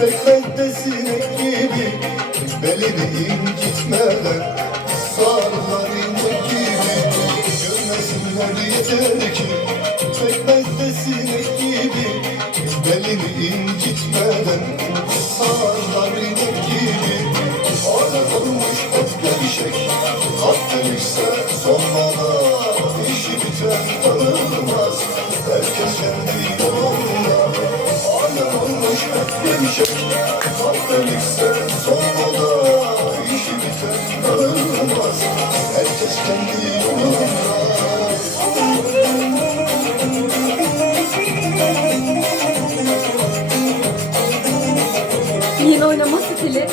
Çekmekte sinek gibi. Belini incitmeden Sarılar gibi. Görmesinler yeter ki. Çekmekte sinek gibi. Belini incitmeden Sarılar gibi. Orada olmuş öfke bir şey Gevşek Sahtelikse sonunda işi biter Ölmez Herkes kendi yoluna Yeni oynama stili.